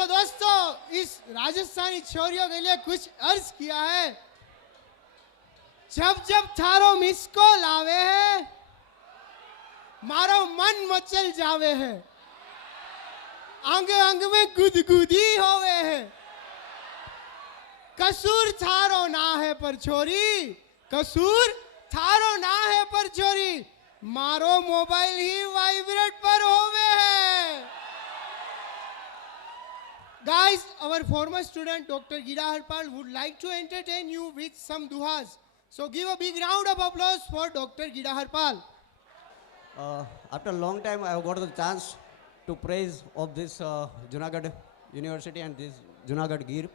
तो दोस्तों इस राजस्थानी छोरियों के लिए कुछ अर्ज किया है। जब जब थारो मिस कॉल आवे है मारो मन मचल जावे है, अंग अंग में गुदगुदी होवे है। कसूर थारो ना है पर छोरी, कसूर थारो ना है पर छोरी, मारो मोबाइल ही वाइब्रेट पर होवे है। Guys, our former student Dr. Gira Harpal would like to entertain you with some duhas. So give a big round of applause for Dr. Gira Harpal. After a long time, I have got the chance to praise of this Junagadh University and this Junagadh Gir.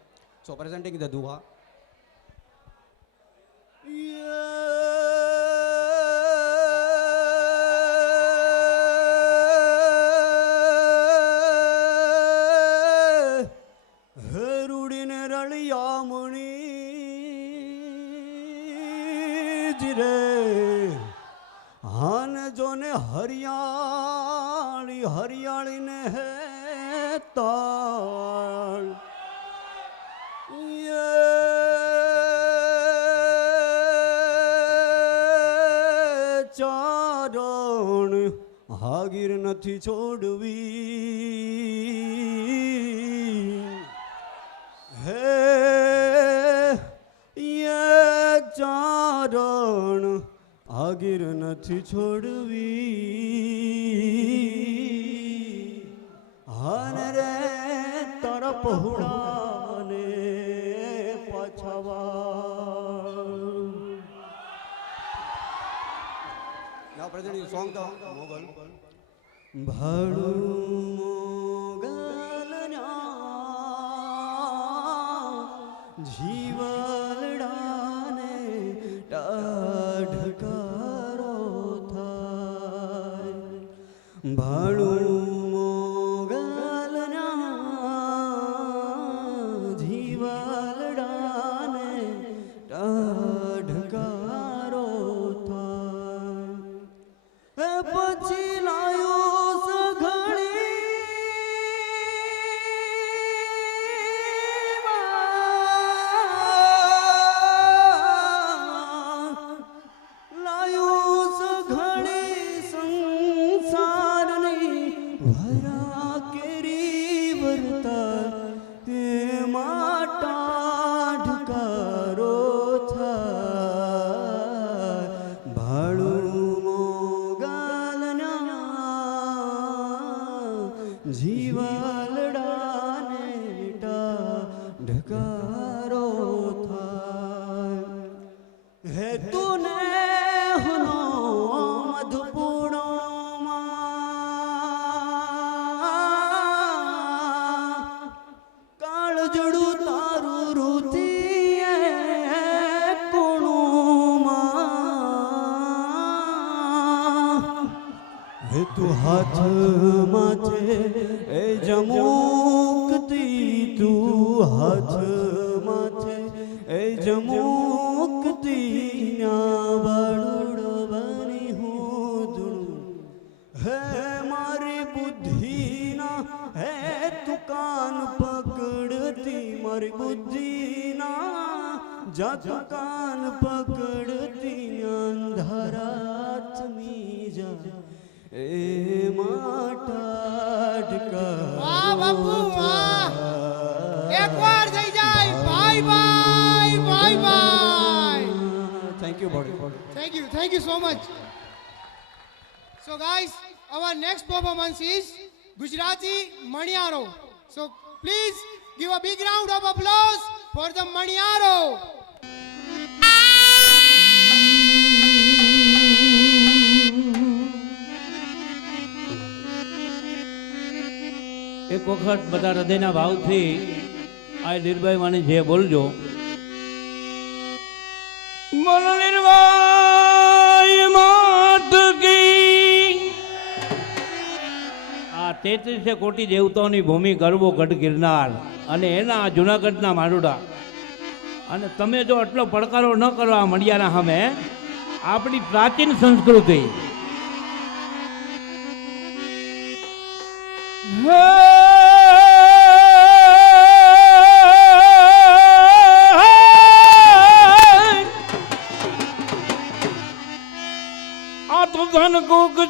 So presenting the duha. જોને હરિયાળી હરિયાળી ને હે તાળ ચારણ હાગીર નથી છોડવી હે ચારણ આગીર નથી છોડવી હાન રે તારા પહોળાને પાછાવા. Now presenting the song the Mogal. ભાડું મોગલના જીવલડાને ટાઢકારો થાય. ભાડું મોગલના જીવલડાને ટાઢકારો થાય. પછી લાયો જીવલડાને ઢકારો થાય. હે તુને હુનો મધુપૂર્ણમાં કાળજડું તારું રૂતીએ કોણુમાં. હે તું હાથ માથે એ જમુકતી, તું હાથ માથે એ જમુકતી ના બળુડ બની હું ધૂણું. હે મારી બુદ્ધિના હે તું કાન પકડતી, મારી બુદ્ધિના જા તું કાન પકડતી અંધારાત મી જા એ માટા વાહ બાપુ વાહ, એકવાર થઈ જાય. Bye bye bye bye. Thank you, buddy. Thank you so much. So guys, our next performance is Gujarati Maniyaro. So please give a big round of applause for the Maniyaro. એક વખત બધા હૃદયના ભાવથી આ નિર્ભય વાણી જે બોલજો. બોલો નિર્ભય માત કી. આ 33 કોટી દેવતાઓની ભૂમિ ગરબો ગઢ ગિરનાર અને એના જુનાગઢના મારુડા. અને તમે જો આટલો પડકારો ન કરો આ મડિયાના સામે, આપણી પ્રાચીન સંસ્કૃતિ હે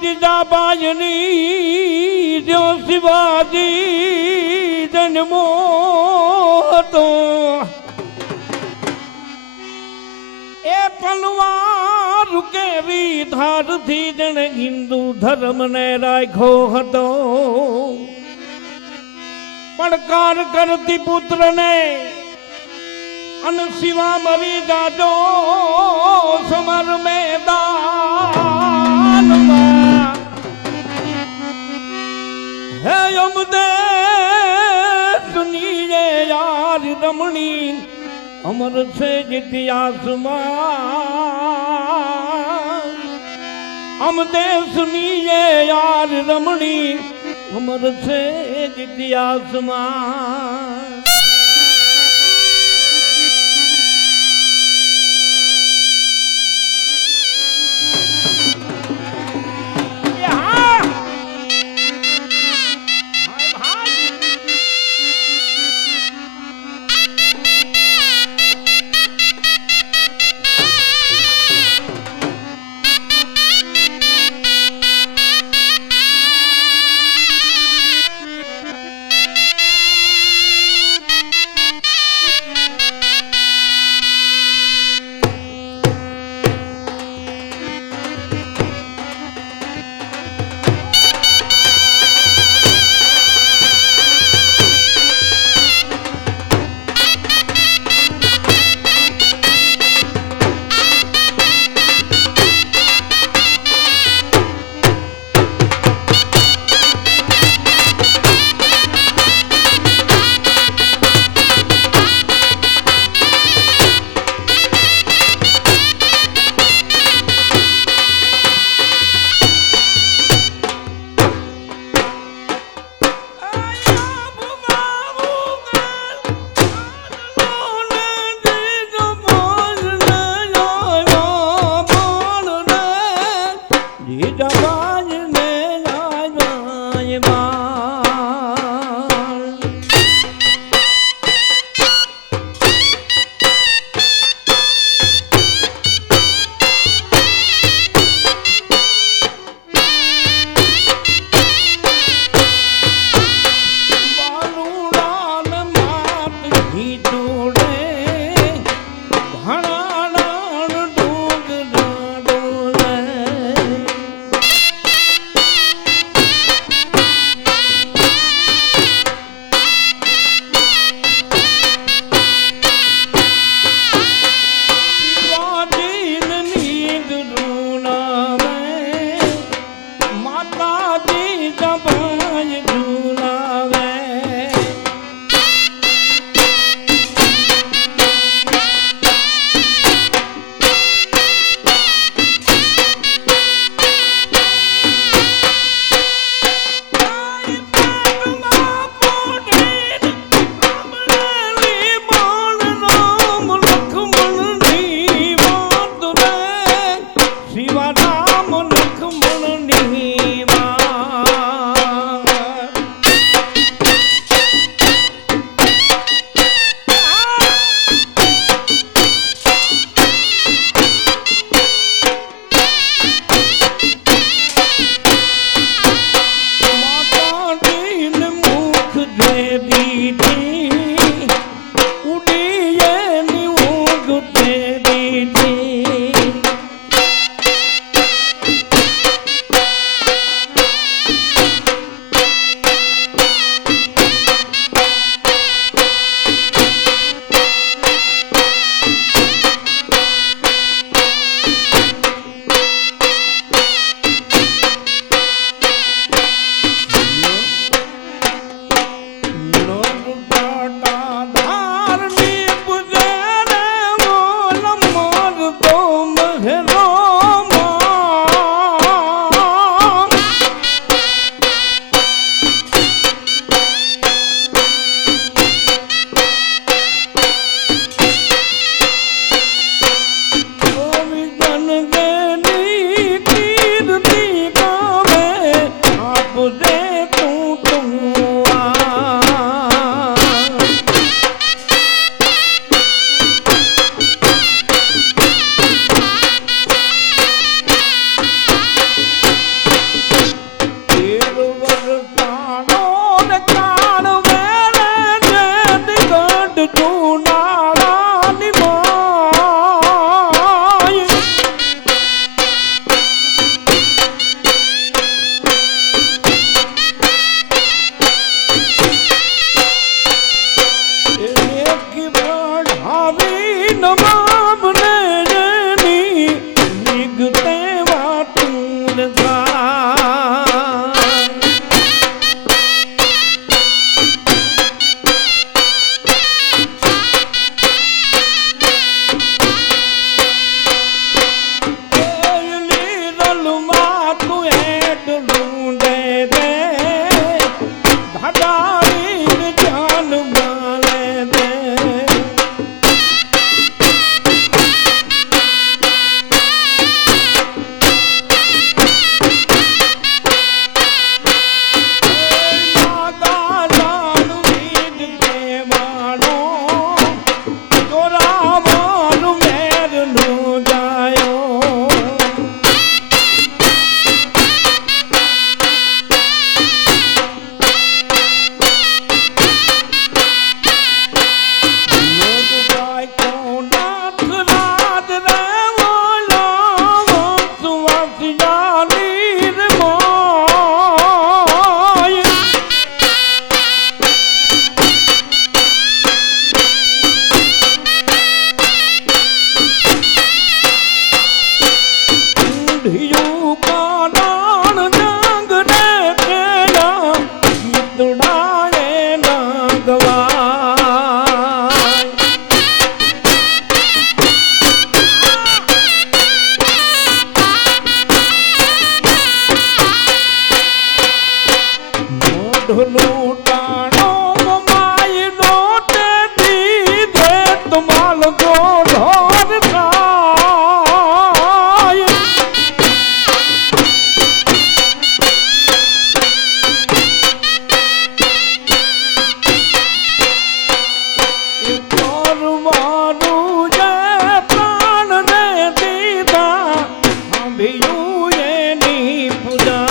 જીજાબાઈની જો શિવાજી જન્મો હતો એ પલવાર કેવી ધારથી જણે હિન્દુ ધર્મને રાખ્યો હતો પડકાર કરતી પુત્રને અન શિવા મરી જાજો સમર મેદાનમાં હે અમદે સુનીએ યાર રમણી અમર છે ઇતિહાસમાં અમદે સુનીએ યાર રમણી અમર છે ઇતિહાસમાં ગઢ લૂટાણો માય નોટે દીધે તમાલ તો ઢોર થાય પરવાનું જે પ્રાણ ને દીધા સાંભળ્યું એની પૂજા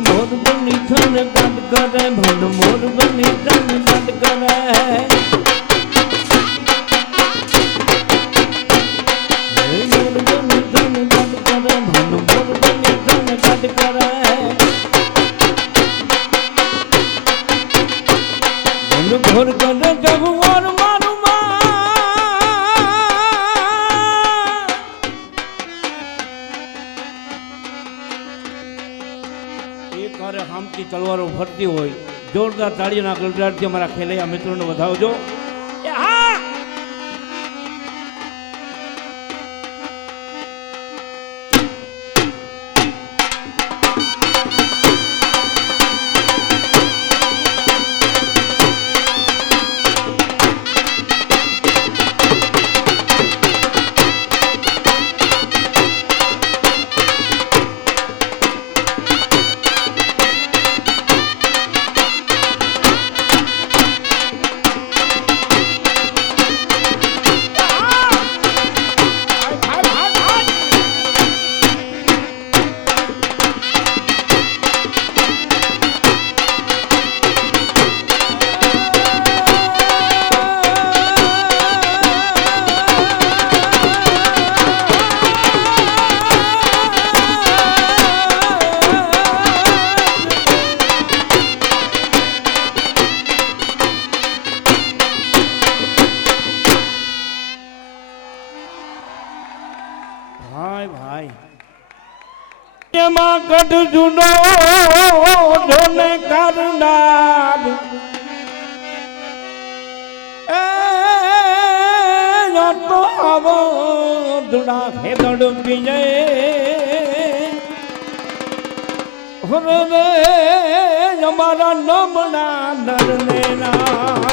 મોર બની ધન કાટ કરે ભન મોર બની ધન કાટ કરે મોર બની ધન કાટ કરે ભન મોર બની ધન કાટ કરે ભન ઘોર કરે જગવર મારું એક હારે હામતી તલવારો ફરતી હોય જોરદાર તાળીઓના ગળગડાટથી અમારા ખેલૈયા મિત્રોને વધાવજો એ હા એમાં ગઢ જુનો જોને કરનાર એ તો આવો દુડા ખેદડ પીજે હોરે અમારા નમણા નરને ના